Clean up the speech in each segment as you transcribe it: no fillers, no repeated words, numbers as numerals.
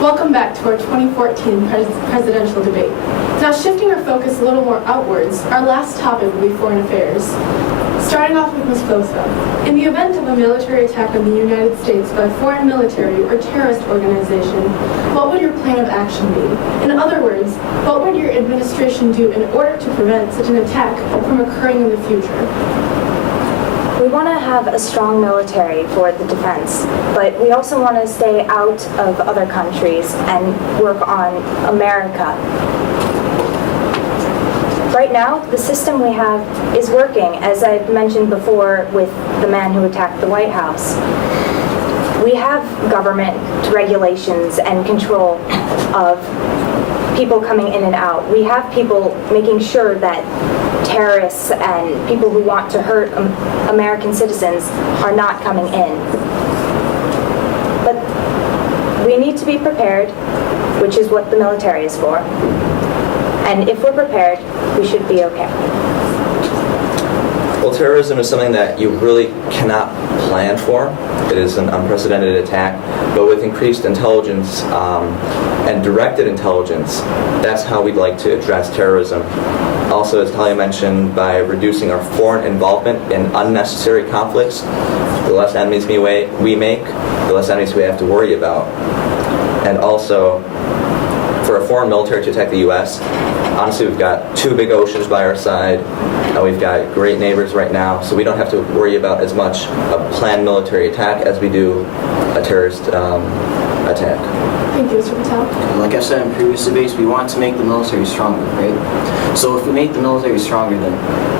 Welcome back to our 2014 presidential debate. Now shifting our focus a little more outwards, our last topic will be foreign affairs. Starting off with Ms. Bosa. In the event of a military attack on the United States by a foreign military or terrorist organization, what would your plan of action be? In other words, what would your administration do in order to prevent such an attack from occurring in the future? We want to have a strong military for the defense, but we also want to stay out of other countries and work on America. Right now, the system we have is working, as I've mentioned before with the man who attacked the White House. We have government regulations and control of people coming in and out. We have people making sure that terrorists and people who want to hurt American citizens are not coming in. But we need to be prepared, which is what the military is for. And if we're prepared, we should be okay. Well, terrorism is something that you really cannot plan for. It is an unprecedented attack, but with increased intelligence and directed intelligence, that's how we'd like to address terrorism. Also, as Talia mentioned, by reducing our foreign involvement in unnecessary conflicts, the less enemies we make, the less enemies we have to worry about. And also, for a foreign military to attack the U.S., honestly, we've got two big oceans by our side. We've got great neighbors right now, so we don't have to worry about as much a planned military attack as we do a terrorist attack. Thank you, Mr. Patel. Like I said in previous debates, we want to make the military stronger, right? So if we make the military stronger, then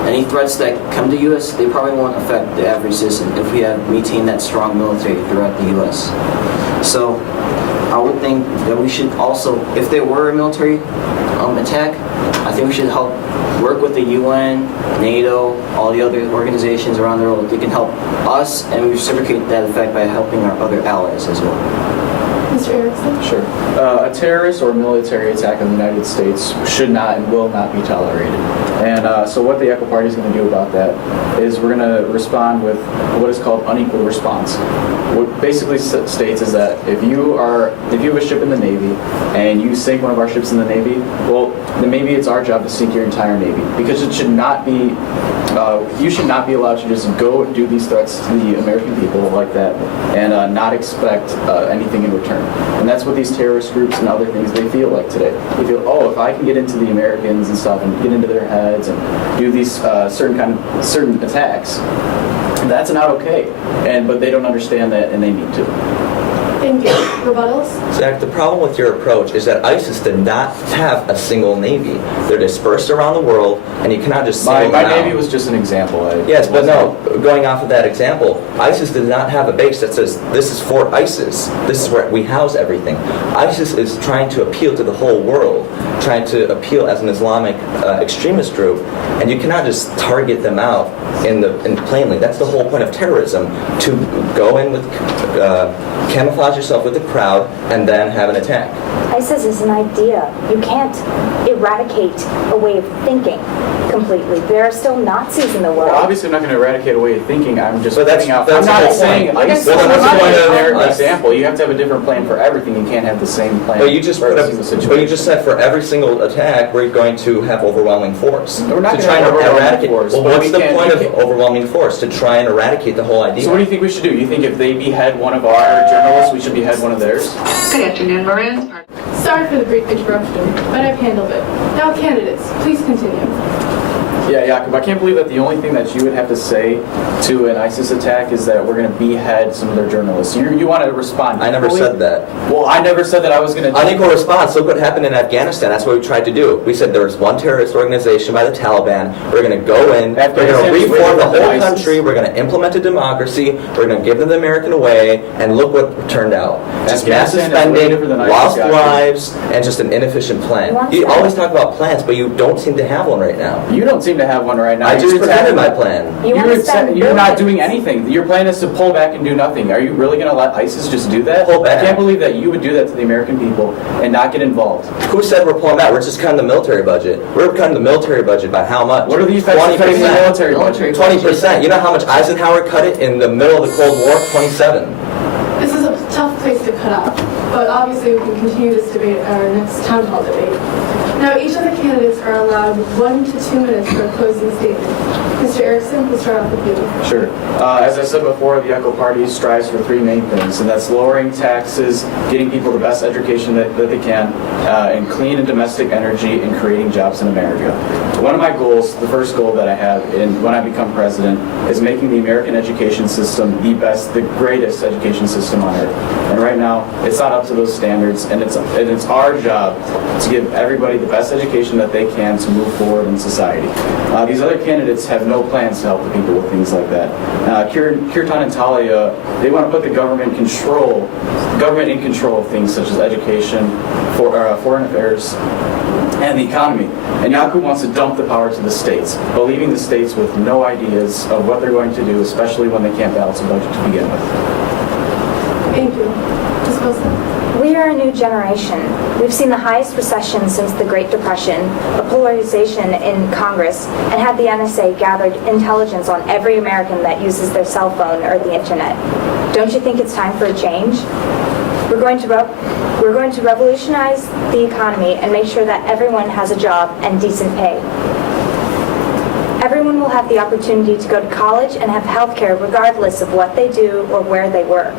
any threats that come to U.S., they probably won't affect the average citizen if we have maintained that strong military throughout the U.S. So I would think that we should also, if there were a military attack, I think we should help work with the UN, NATO, all the other organizations around the world. They can help us, and we reciprocate that effect by helping our other allies as well. Mr. Erickson? Sure. A terrorist or military attack on the United States should not and will not be tolerated. And so what the Echo Party is going to do about that is we're going to respond with what is called unequal response. What basically states is that if you have a ship in the Navy and you sink one of our ships in the Navy, well, then maybe it's our job to sink your entire Navy, because it should not be, you should not be allowed to just go and do these threats to the American people like that and not expect anything in return. And that's what these terrorist groups and other things, they feel like today. They feel, oh, if I can get into the Americans and stuff and get into their heads and do these certain attacks, that's not okay. But they don't understand that, and they need to. Thank you. Rebuttals? Zach, the problem with your approach is that ISIS did not have a single navy. They're dispersed around the world, and you cannot just single My them out. Navy was just an example. Yes, but no, going off of that example, ISIS did not have a base that says, this is for ISIS. This is where we house everything. ISIS is trying to appeal to the whole world, trying to appeal as an Islamic extremist group, and you cannot just target them out in plainly. That's the whole point of terrorism, to go in with camouflage yourself with the crowd and then have an attack. ISIS is an idea. You can't eradicate a way of thinking completely. There are still Nazis in the world. Well, obviously I'm not going to eradicate a way of thinking. I'm just But that's pointing out. the I'm not whole saying point. ISIS. Well, then what's the point of American us? example? You have to have a different plan for everything. You can't have the same plan. But you just for every single situation. but you just said for every single attack we're going to have overwhelming force. We're not to gonna try have and overwhelming eradicate. force, Well, but what's we the can't- point we of can't- overwhelming force? To try and eradicate the whole idea. So what do you think we should do? You think if they behead one of our journalists, we should behead one of theirs? Good afternoon, Maroons. Sorry for the brief interruption, but I've handled it. Now, candidates, please continue. Yeah, Jakob, I can't believe that the only thing that you would have to say to an ISIS attack is that we're going to behead some of their journalists. You want to respond. I never equally? said that. Well, I never said that I was going to. Unequal response. Look what happened in Afghanistan. That's what we tried to do. We said there was one terrorist organization by the Taliban. We're going to go in. We're going Afghanistan to is way reform the different than whole ISIS. country. We're going to implement a democracy. We're going to give them the American way. And look what turned out. Just massive Afghanistan is way spending, different than ISIS, lost guys. lives, and just an inefficient plan. You always talk about plans, but you don't seem to have one right now. You don't seem to have one right now. I just You're presented my attacking- plan. You want to spend You're not billions. doing anything. Your plan is to pull back and do nothing. Are you really going to let ISIS just do that? Pull back. I can't believe that you would do that to the American people and not get involved. Who said we're pulling back? We're just cutting the military budget. We're cutting the military budget by how much? What are the effects of cutting the military budget? 20%. You know how much Eisenhower cut it in the middle of the Cold War? 27. This is a tough place to cut off. but obviously we can continue this debate at our next town hall debate. Now, each of the candidates are allowed 1 to 2 minutes for a closing statement. Mr. Erickson, we'll start off with you. Sure. As I said before, the Echo Party strives for three main things, and that's lowering taxes, getting people the best education that they can, and clean and domestic energy, and creating jobs in America. One of my goals, the first goal that I have when I become president, is making the American education system the best, the greatest education system on earth. And right now, it's not up to those standards, and it's our job to give everybody the best education that they can to move forward in society. These other candidates have no plans to help the people with things like that. Kirtan and Talia, they want to put the government in control of things such as education, foreign affairs, and the economy. And Yaku wants to dump the power to the states, but leaving the states with no ideas of what they're going to do, especially when they can't balance a budget to begin with. Thank you. Ms. Wilson? We are a new generation. We've seen the highest recession since the Great Depression, a polarization in Congress, and had the NSA gathered intelligence on every American that uses their cell phone or the internet. Don't you think it's time for a change? We're going to revolutionize the economy and make sure that everyone has a job and decent pay. Everyone will have the opportunity to go to college and have health care regardless of what they do or where they work.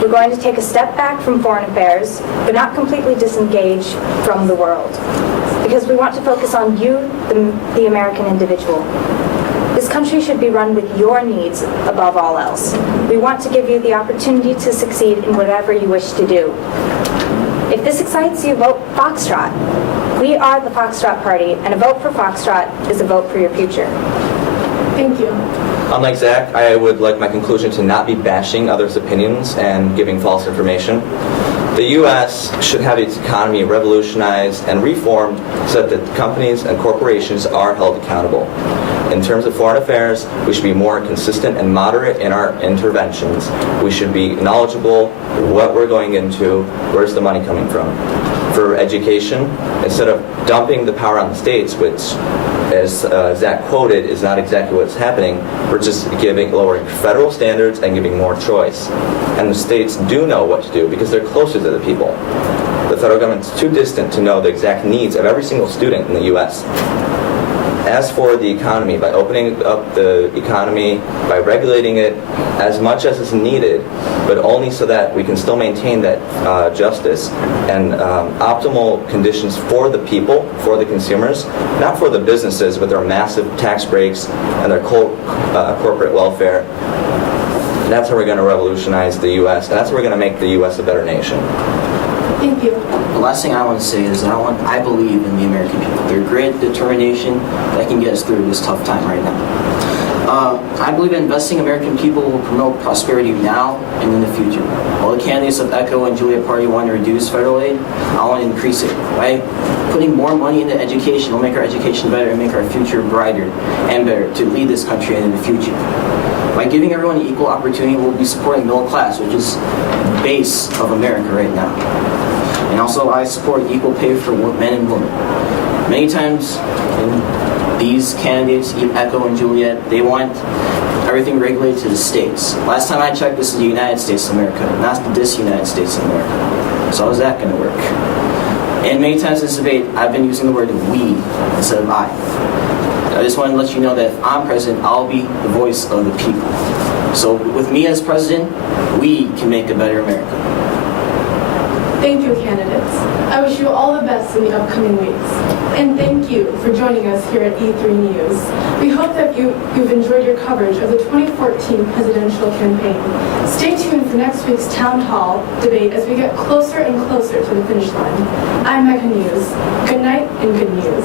We're going to take a step back from foreign affairs, but not completely disengage from the world, because we want to focus on you, the American individual. This country should be run with your needs above all else. We want to give you the opportunity to succeed in whatever you wish to do. If this excites you, vote Foxtrot. We are the Foxtrot Party, and a vote for Foxtrot is a vote for your future. Thank you. Unlike Zach, I would like my conclusion to not be bashing others' opinions and giving false information. The U.S. should have its economy revolutionized and reformed so that the companies and corporations are held accountable. In terms of foreign affairs, we should be more consistent and moderate in our interventions. We should be knowledgeable what we're going into, where's the money coming from. For education, instead of dumping the power on the states, which, as Zach quoted, is not exactly what's happening, we're just lowering federal standards and giving more choice. And the states do know what to do because they're closer to the people. The federal government's too distant to know the exact needs of every single student in the U.S. As for the economy, by opening up the economy, by regulating it as much as is needed, but only so that we can still maintain that justice and optimal conditions for the people, for the consumers, not for the businesses with their massive tax breaks and their corporate welfare. That's how we're going to revolutionize the U.S., and that's how we're going to make the U.S. a better nation. Thank you. The last thing I want to say is that I believe in the American people. Their grit, determination, that can get us through this tough time right now. I believe in investing American people will promote prosperity now and in the future. While the candidates of Echo and Juliet Party want to reduce federal aid, I want to increase it, right? Putting more money into education will make our education better and make our future brighter and better to lead this country into the future. By giving everyone equal opportunity, we'll be supporting middle class, which is the base of America right now. And also, I support equal pay for men and women. Many times, these candidates, Echo and Juliet, they want everything regulated to the states. Last time I checked, this is the United States of America, not this United States of America. So how is that going to work? And many times in this debate, I've been using the word we instead of I. I just want to let you know that if I'm president, I'll be the voice of the people. So with me as president, we can make a better America. Thank you, candidates. I wish you all the best in the upcoming weeks. And thank you for joining us here at E3 News. We hope that you've enjoyed your coverage of the 2014 presidential campaign. Stay tuned for next week's town hall debate as we get closer and closer to the finish line. I'm Mecca News. Good night and good news.